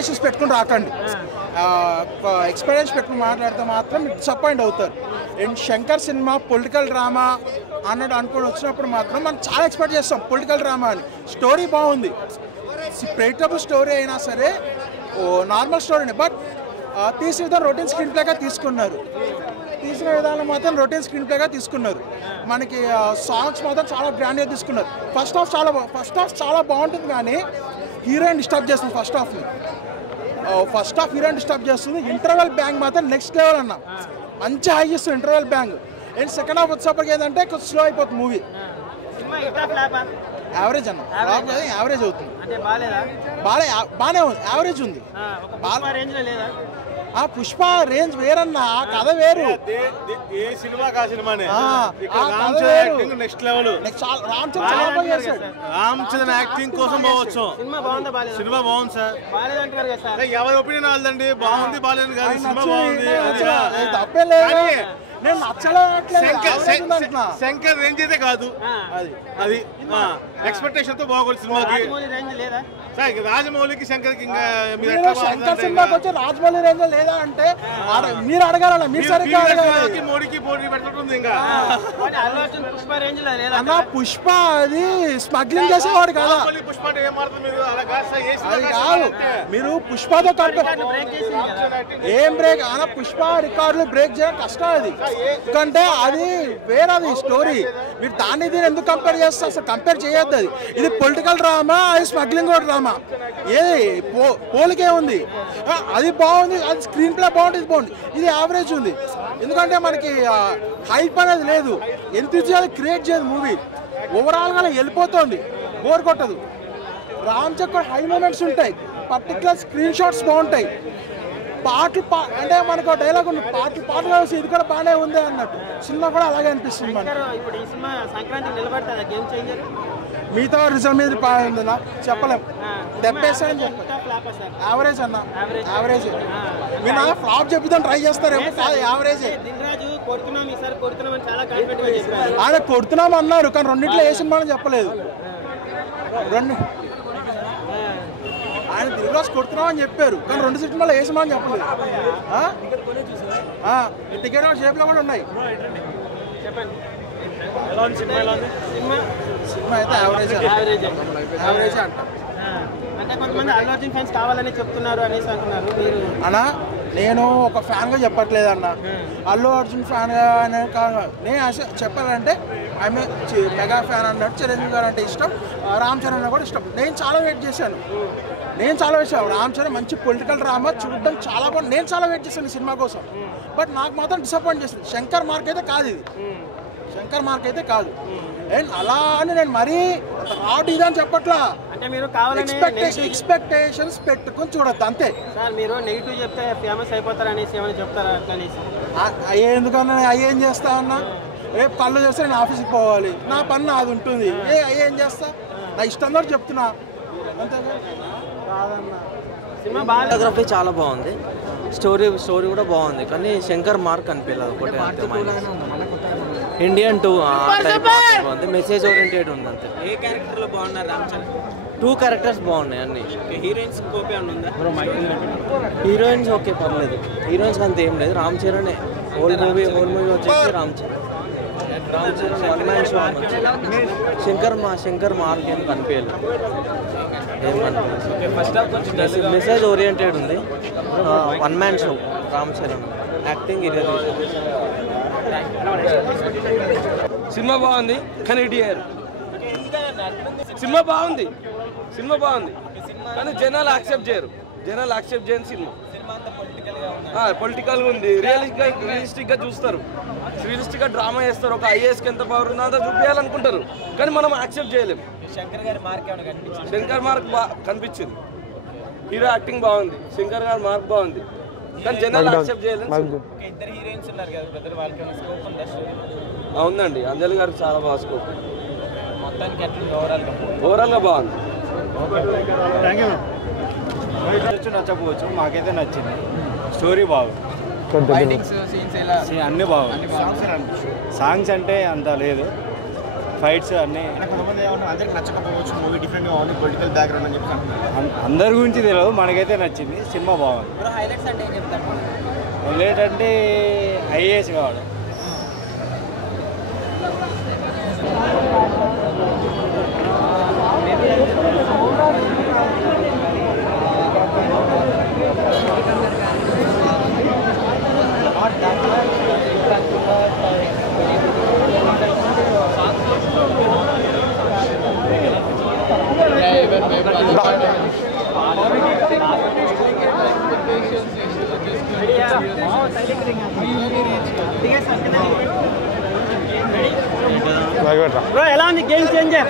Expectations పెట్టుకుని రాకండి. Expectations పెట్టుకుని మాట్లాడితే మాత్రం డిసప్పాయింట్ అవుతారు. And Shankar cinema political drama అన్నట్టు అనుకుని వచ్చినప్పుడు మాత్రం మనం చాలా ఎక్స్పెక్ట్ చేస్తాం పొలిటికల్ డ్రామా అని. స్టోరీ బాగుంది, ప్రెడిక్టబుల్ స్టోరీ అయినా సరే నార్మల్ స్టోరీని, బట్ తీసిన విధానం రొటీన్ స్క్రీన్ ప్లేగా తీసుకున్నారు. తీసిన విధానం మాత్రం రొటీన్ స్క్రీన్ ప్లేగా తీసుకున్నారు. మనకి సాంగ్స్ మాత్రం చాలా గ్రాండ్గా తీసుకున్నారు. ఫస్ట్ హాఫ్ చాలా బాగుంటుంది, కానీ హీరోయిన్ డిస్టర్బ్ చేస్తుంది. ఫస్ట్ హాఫ్ హీరోయిన్ డిస్టర్బ్ చేస్తుంది. ఇంటర్వెల్ బ్యాంగ్ మాత్రం నెక్స్ట్ లెవెల్ అన్న, మంచి హై చేస్తుంది interval bang. And second half వచ్చేప్పటికి ఏంటంటే కొంచెం స్లో అయిపోతుంది మూవీ. యావరేజ్ అన్న, యావరేజ్ అవుతుంది. బాగానే ఉంది, యావరేజ్ ఉంది. పుష్ప రేంజ్ వేరన్నా, కథ వేరు. రామ్ చరణ్ యాక్టింగ్ కోసం పోవచ్చు. సినిమా బాగుంది సార్. ఎవరి ఒపీనియన్ వాళ్ళండి, బాగుంది బాగాలేదు కాదు, సినిమా బాగుంది, తప్పే లేదు. నేను శంకర్ రేంజ్ అయితే కాదు, అది ఎక్స్పెక్టేషన్ తో బాగోదు సినిమాకి. రాజమౌళికి శంకర్కి ఇంకా శంకర్ సినిమాకి వచ్చి రాజమౌళి రేంజ్ లేదా అంటే మీరు అడగాల, మీరు సరిగ్గా అడగాలి. మోడీకి పోటీ పెడుతుంది. ఇంకా అన్న పుష్ప అది స్మగ్లింగ్ చేసేవాడు కదా, పుష్ప అంటే అది కాదు. మీరు పుష్పతో ఏం బ్రేక్ అన్న, పుష్ప రికార్డులు బ్రేక్ చేయడం కష్టం. అది ఎందుకంటే అది వేరేది స్టోరీ. మీరు దాన్ని దీన్ని ఎందుకు కంపేర్ చేస్తారు? అసలు కంపేర్ చేయొద్దు. అది ఇది పొలిటికల్ డ్రామా, అది స్మగ్లింగ్ డ్రామా. ఏది పోలికే ఉంది. అది బాగుంది, అది స్క్రీన్ ప్లే బాగుంది, ఇది బాగుంది. ఇది యావరేజ్ ఉంది. ఎందుకంటే మనకి హైప్ అనేది లేదు, ఎంతూజియాజం క్రియేట్ చేయదు మూవీ. ఓవరాల్గా వెళ్ళిపోతుంది, బోర్ కొట్టదు. రామ్ చరణ్ హై మూమెంట్స్ ఉంటాయి, పర్టికులర్ స్క్రీన్ షాట్స్ బాగుంటాయి. పాటలు అంటే మనకు డైలాగ్ ఉంది, పాటలు కలిసి ఇది కూడా బాగానే ఉంది అన్నట్టు. సినిమా కూడా అలాగే అనిపిస్తుంది మనకి. మిగతా రిజల్ట్ మీద ఉందా చెప్పలేము, దెబ్బేస్తారని చెప్పారు. యావరేజ్ అన్న, యావరేజ్. మీరు ఫ్లాప్ చెప్తాను ట్రై చేస్తారేమో, యావరేజ్. ఆయన కొడుతున్నాం అన్నారు, కానీ రెండింటిలో ఏ సినిమా అని చెప్పలేదు. ఆయన దిల్రాజ్ కొడుతున్నాం అని చెప్పారు, కానీ రెండు సినిమాలో ఏ సినిమా అని చెప్పలేదు. టికెట్ షేప్లో కూడా ఉన్నాయి. సినిమా అయితే యావరేజ్ అంటారు. అన్నా నేను ఒక ఫ్యాన్గా చెప్పట్లేదు అన్న, అల్లు అర్జున్ ఫ్యాన్గా అనే కాదు. నేను చెప్పాలంటే ఆమె మెగా ఫ్యాన్ అన్నట్టు. చిరంజీవి గారు అంటే ఇష్టం, రామ్ చరణ్ కూడా ఇష్టం. నేను చాలా వెయిట్ చేశాను. రామ్ చరణ్ మంచి పొలిటికల్ డ్రామా చూడడం చాలా బాగుంది. నేను చాలా వెయిట్ చేశాను ఈ సినిమా కోసం, బట్ నాకు మాత్రం డిసప్పాయింట్ చేసింది. శంకర్ మార్క్ అయితే కాదు ఇది, శంకర్ మార్క్ అయితే కాదు. అండ్ అలా అని నేను మరీ రాడ్ ఇది అని చెప్పట్లా, ఎక్స్పెక్టేషన్స్ పెట్టుకుని చూడద్దు అంతే. మీరు నెగిటివ్ చెప్తే ఫేమస్ అయిపోతారనేసి ఏమైనా చెప్తారా? ఎందుకన్నా అయ్యేం చేస్తా అన్నా, రేపు కళ్ళు చేస్తే నేను ఆఫీస్కి పోవాలి, నా పని నాది ఉంటుంది. అయ్యేం చేస్తా, నా ఇష్టం కూడా చెప్తున్నా అంతేగా. కాదన్నా ఫోటోగ్రఫీ చాలా బాగుంది, స్టోరీ కూడా బాగుంది, కానీ శంకర్ మార్క్ అనిపించలేదు ఒకటి అంతే. ఇండియన్ 2 బాగుంది, మెసేజ్ ఓరియంటెడ్ ఉంది అంతే. ఏ క్యారెక్టర్లో బాగున్నారు రామ్ చరణ్? 2 క్యారెక్టర్స్ బాగున్నాయి అన్ని. హీరోయిన్స్ కోపే ఉందా? హీరోయిన్స్ ఓకే పర్లేదు, హీరోయిన్స్ అంత ఏం లేదు. రామ్ చరణ్ ఓల్డ్ మూవీ వచ్చేసి Ram Charan one man show అనొచ్చు. శంకర్ మార్క్ ఏం కనిపించలేదు, మెసేజ్ ఓరియంటెడ్ ఉంది. One man show Ram Charan acting cinema బాగుంది, కానీ ఇడియారు. సినిమా బాగుంది కానీ జనాలు యాక్సెప్ట్ చేయని సినిమా. పొలిటికల్గా ఉంది, రియలిస్టిక్గా చూస్తారు, రియలిస్టిక్గా డ్రామా చేస్తారు. ఒక ఐఏఎస్కి ఎంత పవర్ ఉందో అంతా చూపించాలనుకుంటారు, కానీ మనం యాక్సెప్ట్ చేయలేము. శంకర్ మార్క్ కనిపించింది, హీరో యాక్టింగ్ బాగుంది, శంకర్ గారి మార్క్ బాగుంది, కానీ జనాలు యాక్సెప్ట్ చేయలేదు. అవునండి, అంజలి గారికి చాలా బాగా స్కోప్. ఓవరాల్గా బాగుంది. నచ్చకపోవచ్చు, మాకైతే నచ్చింది. స్టోరీ బాగుంది, అన్నీ బాగుంది. సాంగ్స్ అంటే అంత లేదు, ఫైట్స్ అన్నీ కొంతమంది అందరికి నచ్చకపోవచ్చు మూవీ డిఫరెంట్గా ఉంది పొలిటికల్ బ్యాక్గ్రౌండ్ అని చెప్పి అంటున్నారు. అందరి గురించి తెలియదు, మనకైతే నచ్చింది. సినిమా బాగుంది. హైలైట్స్ అంటే ఏం చెప్తారు? ఏంటంటే ఐఏఎస్ కావడం. బ్రో ఎలా ఉంది గేమ్ చేంజర్?